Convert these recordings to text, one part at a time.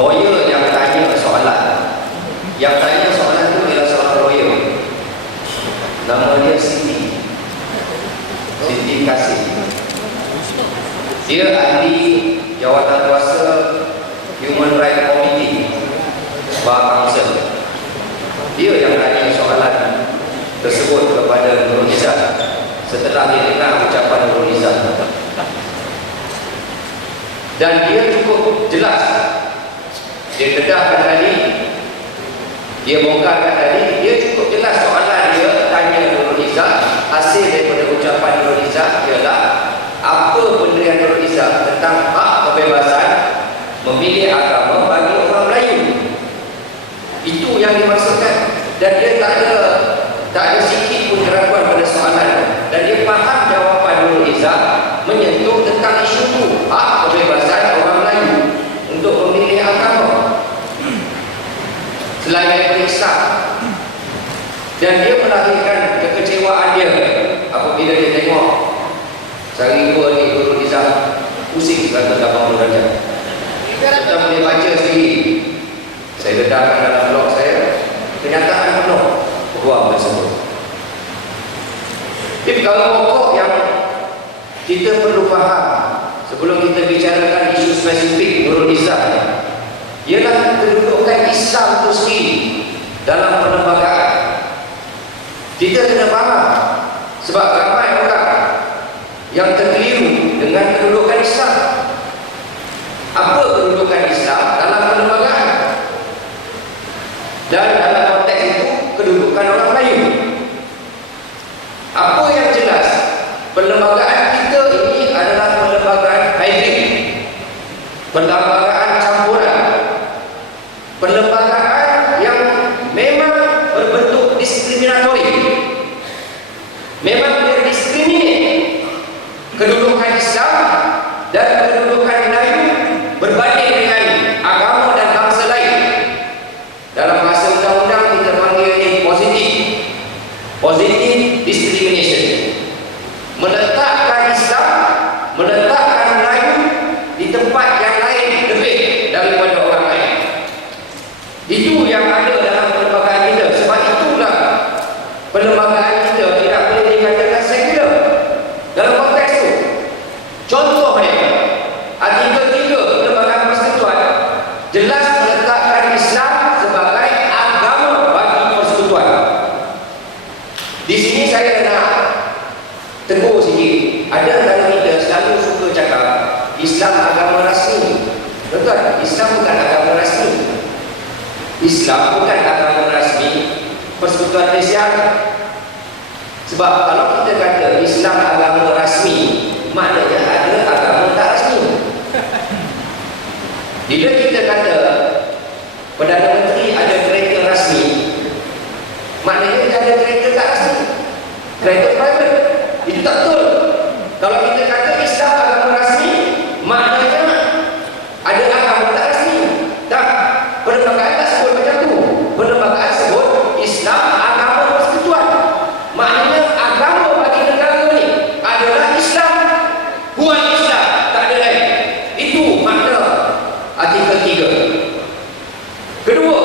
lawyer yang tanya soalan. Yang tanya soalan itu ialah seorang lawyer. Nama dia Siti Kasih. Dia ahli jawatan kuasa Human Rights Committee Bar Council. Dia yang tanya soalan tersebut kepada Nurul Izzah setelah dia dengar ucapan Nurul Izzah. Dan dia cukup jelas. Dia dedahkan tadi, dia bongkarkan tadi, dia cukup jelas soalan dia tanya Nurul Izzah. Hasil daripada ucapan Nurul Izzah ialah apa pendirian Nurul Izzah tentang hak kebebasan memilih agama bagi orang Melayu. Itu yang dimaksudkan. Dan dia tak ada sikit pun keraguan pada soalan. Dan dia faham jawapan Nurul Izzah menyentuh tentang isu itu, hak kebebasan orang Melayu untuk memilih agama selain daripada Islam. Dan dia melahirkan kekecewaan dia apabila dia tengok sehari dua ni Nurul Izzah pusing 180 darjah. Kita boleh baca sendiri. Saya dedahkan dalam blog saya kenyataan penuh ruang tersebut. Jadi kalau pokok yang kita perlu faham sebelum kita bicarakan isu spesifik Nurul Izzah ialah kedudukan Islam itu sendiri dalam perlembagaan. Kita kena faham sebab ramai orang yang terkeliru dengan kedudukan Islam. Apa kedudukan Islam dalam perlembagaan? Dan dalam konteks itu kedudukan orang Melayu. Apa yang jelas, perlembagaan kita ini adalah perlembagaan hybrid, perlembagaan campuran, perlembagaan yang memang berbentuk diskriminatori, memang berdiskriminasi kedudukan Islam dan kedudukan Melayu berbanding dengan agama dan bangsa lain. Dalam bahasa undang-undang kita panggil ini positive discrimination. Meletakkan Islam, meletakkan Melayu di tempat yang lain lebih daripada orang lain. Itu yang ada dalam perlembagaan kita. Sebab itulah perlembagaan kita tidak boleh dikatakan sekular dalam konteks itu. Contohnya artikel 3 perlembagaan persekutuan jelas meletakkan Islam sebagai agama bagi persekutuan. Di sini saya nak tegur sikit. Ada antara kita selalu suka cakap Islam agama rasmi. Betul? Islam bukan agama rasmi. Islam bukan agama rasmi Persekutuan Malaysia. Sebab kalau kita kata Islam agama rasmi, maknanya ada agama tak rasmi. Bila kita kata Perdana Menteri ada kereta rasmi, maknanya dia ada kereta tak rasmi, kereta private. Itu tak betul. Kalau kita kata Islam agama rasmi, maknanya ada agama tak rasmi. Tak. Perlembagaan tak sebut macam tu. Perlembagaan sebut Islam agama persekutuan. Maknanya agama bagi negara ni adalah Islam. Buat Islam, tak ada lain. Itu makna artikel 3. Kedua,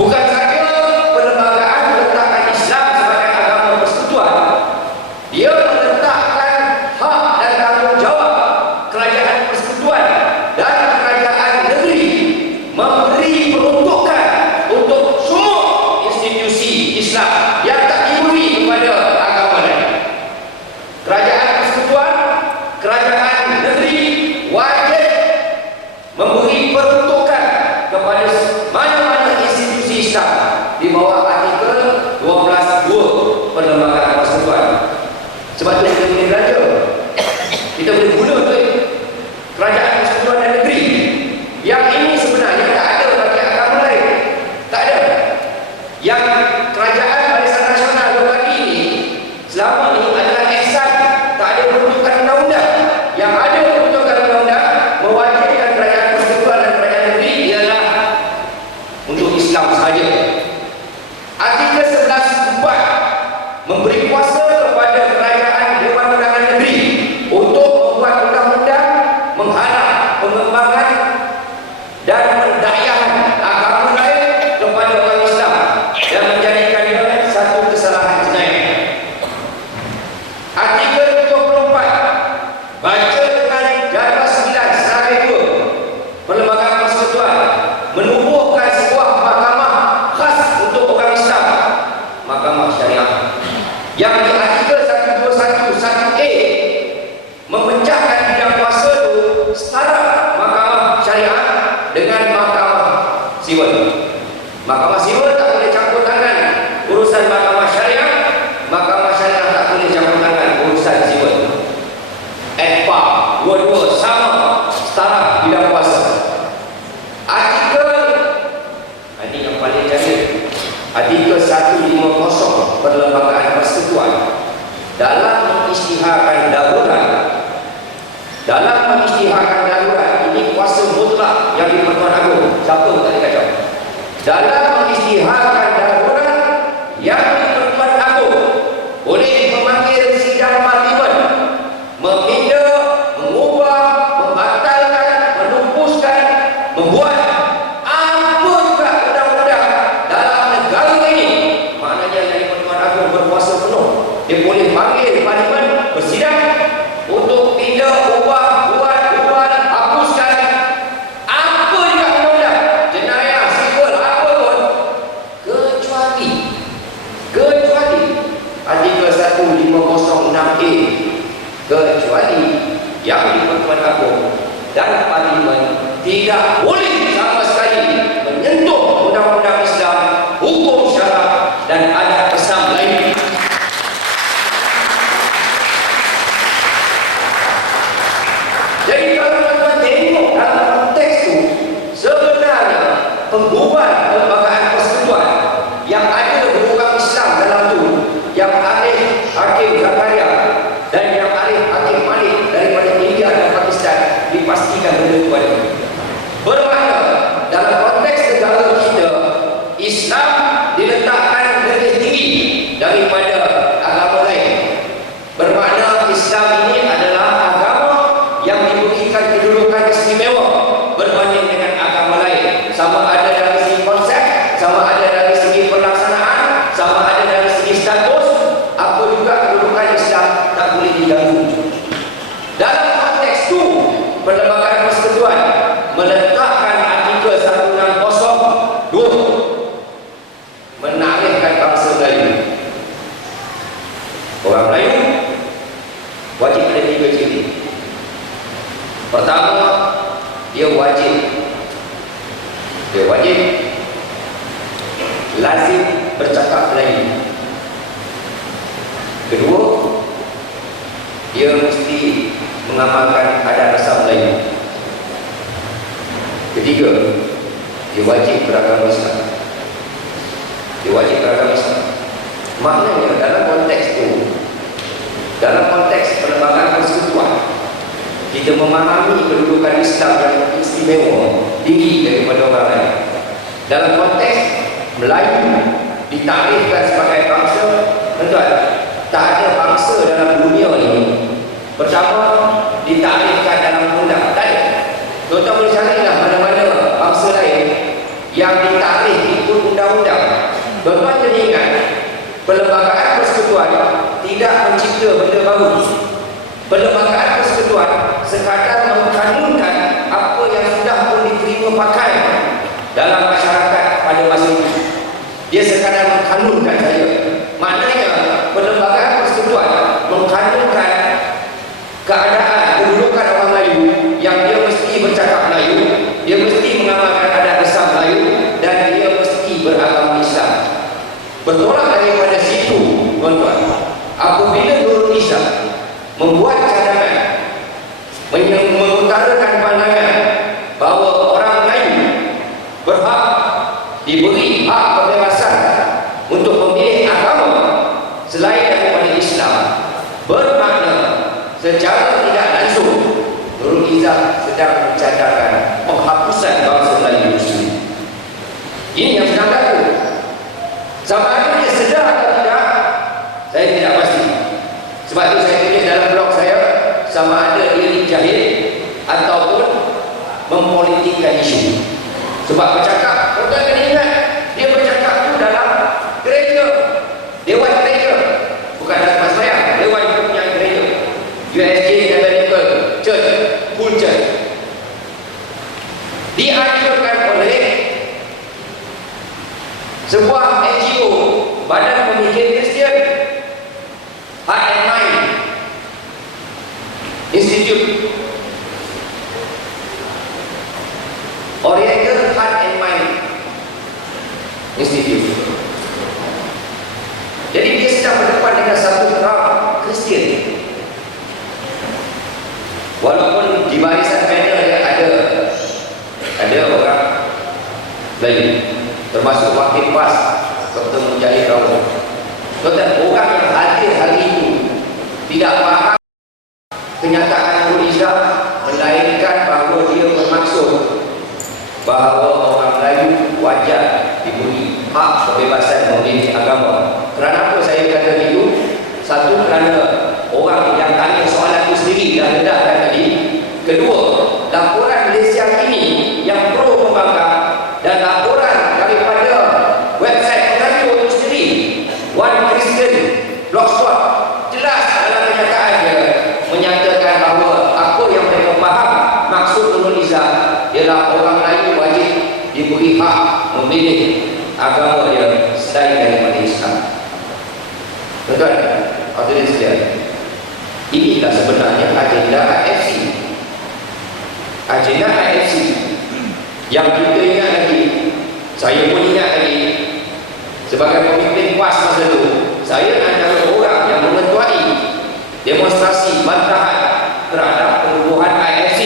bukan saja perlembagaan meletakkan Islam sebagai agama persekutuan, Perlembagaan Persekutuan dalam mengisytiharkan darurat ini kuasa mutlak yang di-Pertuan Agong. Siapa tak boleh kacau? Dalam mengisytiharkan darurat yang di-Pertuan Agong boleh memanggil sidang parlimen, meminda, mengubah, membatalkan, menumpuskan, membuat apa juga undang-undang dalam negara ini. Maknanya yang di-Pertuan Agong berkuasa penuh. Dia boleh panggil parlimen bersidang untuk pindah, ubah, buat, hapuskan apa juga undang-undang, jenayah, sipil, apa pun, kecuali artikel 150(6)A, kecuali yang di-Pertuan Agong dan parlimen tidak boleh sama sekali menyentuh undang-undang Islam, hukum syarak dan adat Islam lain. Jadi kalau tuan-tuan tengok dalam konteks itu, sebenarnya penggugat Perlembagaan Persekutuan yang ada beruang Islam dalam tu, yang Arif Hakim Zakaria dan yang Arif Hakim Malik daripada India dan Pakistan, dipastikan benda itu ada. Bermakna dalam konteks negara kita, Islam diletakkan lebih tinggi daripada agama lain. Bermakna Islam ini adalah agama yang diberikan kedudukan istimewa berbanding dengan agama lain, sama ada dari segi konsep, sama ada dari segi pelaksanaan, sama ada dari segi status, apa juga kedudukan Islam tak boleh diganggu. Dalam konteks itu, Perlembagaan Persekutuan meletakkan artikel 160(2) menarikkan bangsa Melayu. Orang Melayu wajib ada 3 ciri. Pertama, dia wajib lazim bercakap Melayu. Kedua, dia mesti mengamalkan adat rasa Melayu. Ketiga, dia wajib beragama Islam. Maknanya dalam konteks itu, dalam konteks Perlembagaan Persekutuan, kita memahami kedudukan Islam yang istimewa, tinggi daripada orang lain. Dalam konteks Melayu ditarifkan sebagai bangsa, tuan, tak ada bangsa dalam dunia ini pertama ditarifkan dalam undang. Tak ada. Tuan-tuan boleh carilah mana-mana bangsa lain yang ditarif ikut undang-undang. Tuan-tuan kena ingat, Perlembagaan Persekutuan tidak mencipta benda baru. Perlembagaan Persekutuan sekadar mengkanunkan apa yang sudah pun diterima pakai dalam masyarakat pada masa itu. Dia sekadar mengkanunkan saja. Maknanya Perlembagaan Persekutuan mengkanunkan keadaan kedudukan orang Melayu yang dia mesti bercakap Melayu, dia mesti mengamalkan adat Islam Melayu, dan dia mesti beragama Islam. Bertolak daripada situ, tuan-tuan, apabila Nurul Izzah membuat cadangan, mengutarakan pandangan bahawa orang Melayu berhak diberi hak kebebasan untuk memilih agama selain daripada Islam, bermakna secara tidak langsung Nurul Izzah sedang mencadangkan penghapusan bangsa Melayu Muslim. Ini yang sedang berlaku. Sama ada dia sedar atau tidak, saya tidak pasti. Sebab itu saya tulis dalam blog saya, sama ada dia dijahil ataupun mempolitikkan isu. Sebab bercakap, kita kena ingat, dia bercakap itu dalam gereja, dewan gereja, bukan dalam tempat sembahyang, dewan punya gereja, USJ Evangelical Church, full church. Dianjurkan oleh sebuah NGO, Badan Pemikir Kristian, Heart and Mind Institute, Oriental Heart and Mind Institute. Jadi dia sedang berdepan dengan satu crowd Kristian. Walaupun di barisan panel dia ada orang Melayu, termasuk wakil PAS Dr. Mujahid Rawat. Tuan-tuan, orang yang hadir hari itu tidak faham kenyataan Nurul Izzah, melainkan bahawa dia bermaksud bahawa orang Melayu wajar diberi hak kebebasan memilih agama. Kerana apa saya kata itu? Satu, kerana orang yang tanya soalan itu sendiri dah dedahkan tadi. Kedua, laporan Malaysia ini yang pro pembangkang dan laporan daripada website pengatur itu sendiri, One Christian Blogspot, jelas dalam kenyataan dia menyatakan bahawa apa yang mereka faham maksud Nurul Izzah ialah orang Melayu wajib diberi hak memilih agama dia selain daripada Islam. Tuan-tuan, hadirin sekalian, inilah sebenarnya agenda AFC. Agenda AFC yang kita ingat lagi, saya pun ingat lagi sebagai pemimpin PAS masa itu, saya antara orang yang mengetuai demonstrasi bantahan terhadap penubuhan AFC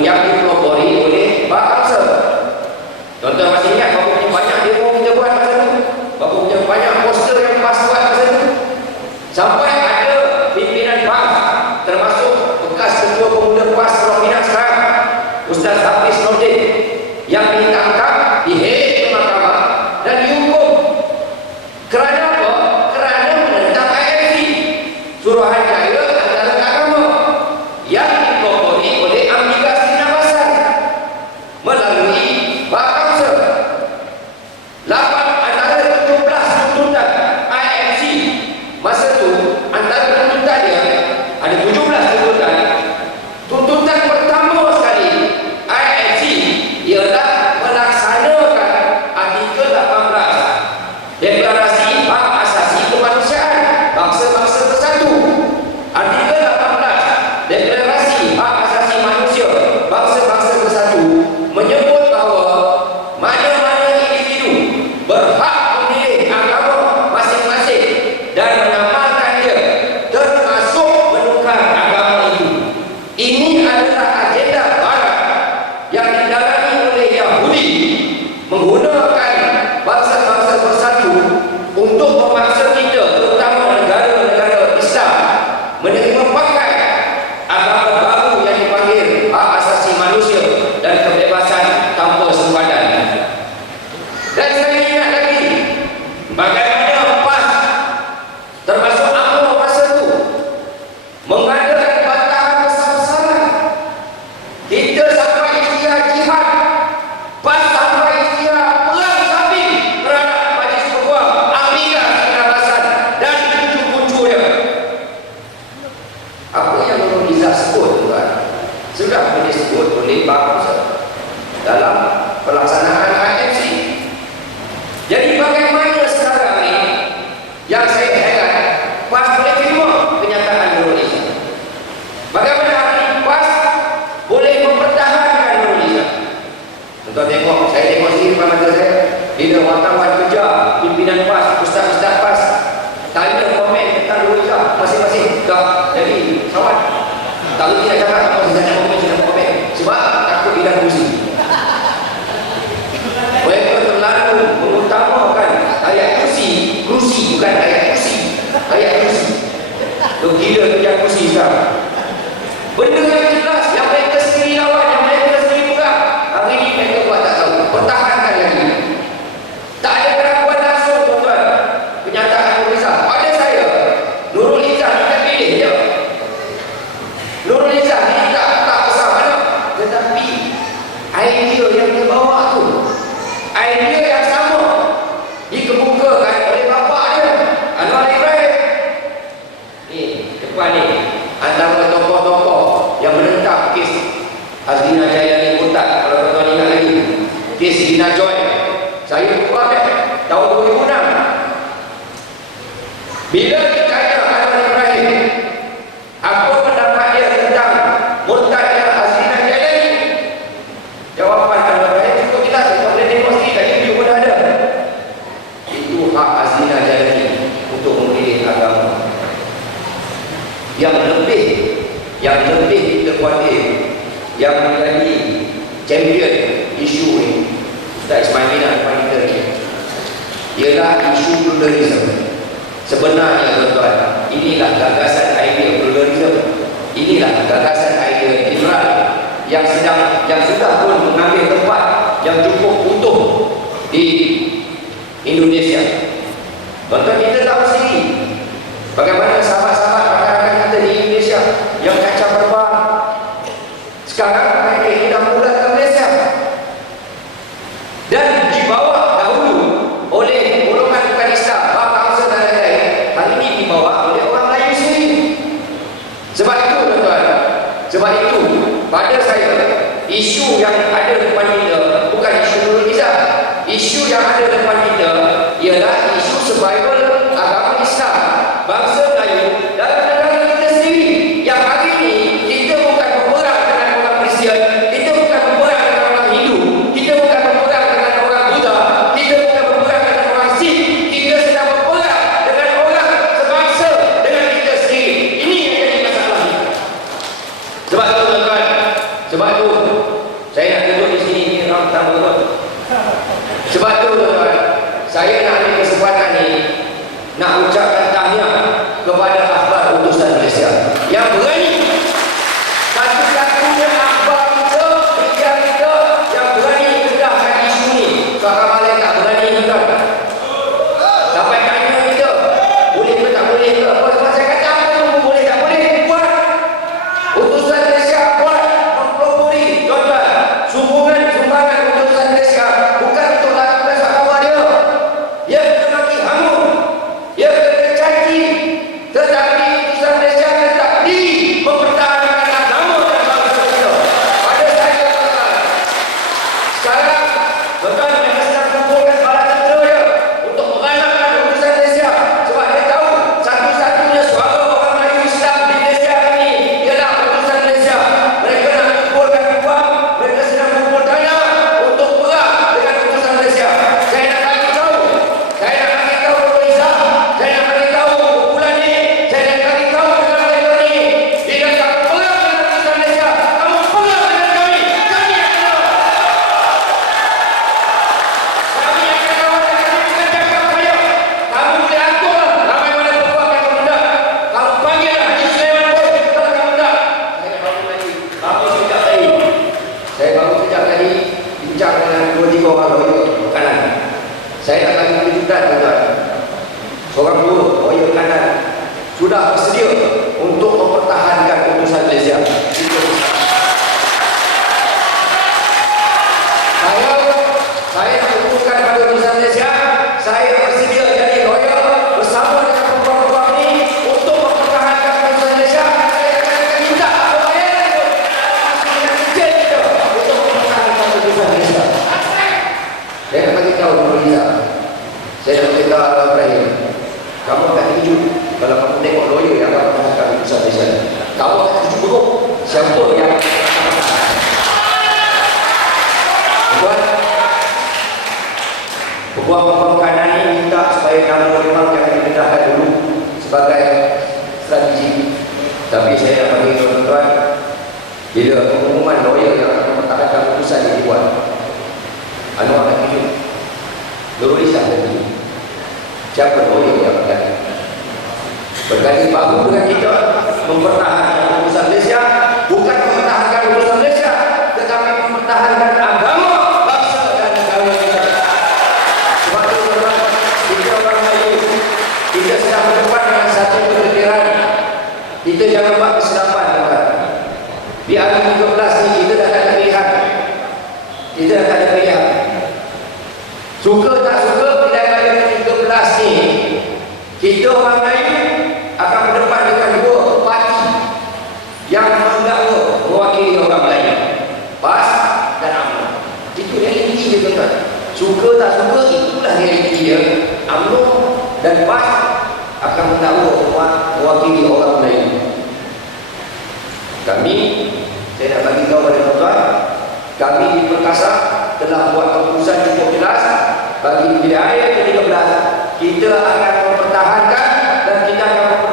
yang dipelopori oleh Pak Amsel. Tuan-tuan masih ingat berapa punya banyak demo kita buat masa itu, berapa punya banyak poster yang PAS buat masa itu, sampai ada pimpinan PAS termasuk bekas ketua pemuda PAS Pulau Pinang sekarang, Ustaz Hafiz Nordin, yang ditangkap, dihead ke mahkamah dan dihukum. Kerana apa? Kerana menentang AFC, Suruhanjaya Antara Agama, yang dipelopori oleh Ambika Sinabasan melalui Pak Kamsel. 8 antara 17 tuntutan AFC masa itu, antara tuntutannya ada 17 tuntutan. Tuntutan pertama sekali AFC ialah melaksanakan artikel 18 Deklarasi Hak Asasi Kemanusiaan Bangsa-Bangsa Bersatu. Artikel 18 Deklarasi Hak Asasi Manusia Bangsa-Bangsa Bersatu menyebut bahawa mana-mana individu berhak memilih agama masing-masing dan mengamalkan dia, termasuk menukar agama itu. Ini adalah agenda barat yang didalami oleh Yahudi menggunakan bangsa-bangsa bersatu untuk memaksa kita, terutama negara-negara Islam, menerima pakai agama baru yang dipanggil hak asasi manusia dan kebebasan tanpa sempadan. Dan saya ingat lagi bagaimana PAS termasuk UMNO masa itu mengadakan bantahan besar-besaran. Kita sampai istilah jihad, PAS sampai istilah perang sapi terhadap Majlis Peguam, Ambika Sinabasan dan cucu-cucu dia. Apa yang Nurul Izzah sebut, tuan, sudah disebut oleh bangsa dalam pelaksanaan AFC. Jadi bagaimana sekarang ini yang saya heran, PAS boleh terima kenyataan Nurul Izzah? Bagaimana hari ini PAS boleh mempertahankan Nurul Izzah? Tuan tengok, saya tengok sendiri depan mata saya, bila wartawan kejar pimpinan PAS, ustaz-ustaz PAS tanya komen tentang Nurul Izzah masing-masing. Tak, jadi kawan, tak lagi nak cakap, kalau saya nak komen, saya nak komen, sebab takut tidak kursi. Mereka terlalu mengutamakan ayat kursi, bukan ayat kursi, ayat kursi. Gila kerja kursi sekarang. Benda yang jelas yang mereka sendiri lawan, yang mereka sendiri pegang, hari ini mereka buat tak tahu. Pertahankan lagi. Tak ada keraguan langsung, tuan-tuan. Kenyataan Nurul Izzah pada saya, Nurul Izzah tidak pilih dia. Nurul Izzah ni tak besar mana, tetapi idea yang dia bawa tu, idea yang sama dikemukakan oleh bapa dia, Anwar Ibrahim. Ni depan ni antara tokoh-tokoh yang menentang kes Hazrina Jayani Putat. Kalau tuan-tuan ingat lagi, kes Dina Joy, saya buat tahun 2006. Bila ditanya Anwar Ibrahim apa pendapat dia tentang murtadnya Hazrina Jayani, jawapan Anwar Ibrahim cukup jelas. Kita boleh tengok sendiri, tadi video pun ada. Itu hak Hazrina Jayani untuk memilih agama. Yang lebih kita khawatir, yang menjadi champion isu ini, Ustaz Ismail Mina depan kita ni, ialah isu pluralism. Sebenarnya tuan-tuan, inilah gagasan idea pluralism, inilah gagasan idea liberal yang sudah pun mengambil tempat yang cukup utuh di Indonesia. Tuan-tuan, kita tahu sendiri bagaimana sahabat-sahabat rakan-rakan kita di Indonesia yang kacau berbang. Sekarang mereka sudah mula ke Malaysia dan dibawa dahulu oleh golongan bukan Islam, bangsa dan lain-lain. Hari ini dibawa oleh orang Melayu sendiri. Sebab itu tuan-tuan, sebab itu pada saya, isu yang ada depan kita bukan isu Nurul Izzah. Isu yang ada depan kita ialah isu survival agama Islam, bangsa Melayu dalam negara kita sendiri. Yang hari ini kita bukan berperang dengan orang Kristian, kita bukan berperang dengan orang Hindu, kita bukan berperang dengan orang Buddha, kita bukan berperang dengan orang Sikh, kita sedang berperang dengan orang sebangsa dengan kita sendiri. Ini yang jadi masalah kita. Sebab itu tuan-tuan, sebab itu saya nak duduk di sini ni orang pertama tuan. Sebab itu tuan-tuan, saya nak ambil kesempatan ni nak ucapkan tahniah kepada akhbar utusan Malaysia yang berani, satu-satunya akhbar kita, media kita yang berani mendahkan isu ni. Seorang malai tak berani ni tuan. Sampai tanya kita, boleh ke tak boleh ke? Apa sebab saya kata apa pun boleh tak boleh buat. Utusan Malaysia buat mempelopori tuan-tuan. Sumbangan utusan Malaysia bukan untuk lakukan sahabat dia. Dia kena maki hangus, dia kena caci, tetapi utusan Malaysia tetap diri mempertahankan agama dan bangsa kita. Pada saya tuan-tuan, sekarang tuan-tuan mereka sedang kumpulkan bala tentera dia untuk mengalahkan utusan Malaysia. Sebab dia tahu satu-satunya suara orang Melayu Islam di Malaysia ini ialah utusan Malaysia. Mereka nak kumpulkan uang, mereka sedang kumpul dana untuk perang dengan utusan Malaysia. Saya nak bagi tahu Nurul Izzah, saya nak bagi tahu kumpulan ni, saya nak bagi tahu dengan mereka ni, bila kamu perang dengan utusan Malaysia, kamu perang dengan kami. Kami akan lawan. Kami akan lawan dan kami bukan cakap saya. Kamu boleh atur ramai mana peguam yang kamu nak. Kamu panggil lah Haji Sulaiman pun kalau kamu nak. Saya baru tadi, saya baru sejak tadi bincang dengan 2-3 orang lawyer kanan. Saya nak bagi kejutan tuan-tuan. Seorang dua lawyer kanan sudah bersedia untuk mempertahankan utusan Malaysia. Saya nak umumkan pada utusan Malaysia, saya bersedia jadi lawyer bersama dengan peguam-peguam ni untuk mempertahankan utusan Malaysia. Saya akan minta apa bayaran pun yang kecil kita untuk mempertahankan utusan Malaysia. Saya nak bagi tahu Nurul Izzah, saya nak bagi tahu Abang Ibrahim, kamu akan terkejut kalau kamu tengok lawyer yang akan mempertahankan utusan Malaysia. Kamu akan terkejut buruk siapa yang tuan. Peguam-peguam kanan ni minta supaya nama memang jangan dipindahkan dulu sebagai strategi. Tapi saya nak bagi tuan-tuan, bila pengumuman lawyer yang akan mempertahankan utusan ini dibuat, anu akan kejut. Nurul Izzah tadi, siapa lawyer yang akan berganti bahu dengan kita mempertahankan utusan Malaysia, bukan mempertahankan utusan Malaysia, tetapi mempertahankan agama, bangsa dan negara kita. Sebab itu tuan-tuan, kita orang Melayu, kita sedang berdepan dengan satu kekhawatiran. Kita jangan buat kesilapan tuan. Di hari 13 ni kita dah ada pilihan. Kita dah ada pilihan. Suka tak suka pilihan hari 13 ni, kita orang Melayu akan berdepan dengan dua parti yang mendakwa mewakili orang Melayu, PAS dan UMNO. Itu realiti dia tuan-tuan. Suka tak suka, itulah realiti dia. UMNO dan PAS akan mendakwa mewakili orang Melayu. Kami, saya nak bagi tahu pada tuan-tuan, kami di Perkasa telah buat keputusan cukup jelas. Bagi pilihan ayat ke-13, kita akan mempertahankan dan kita akan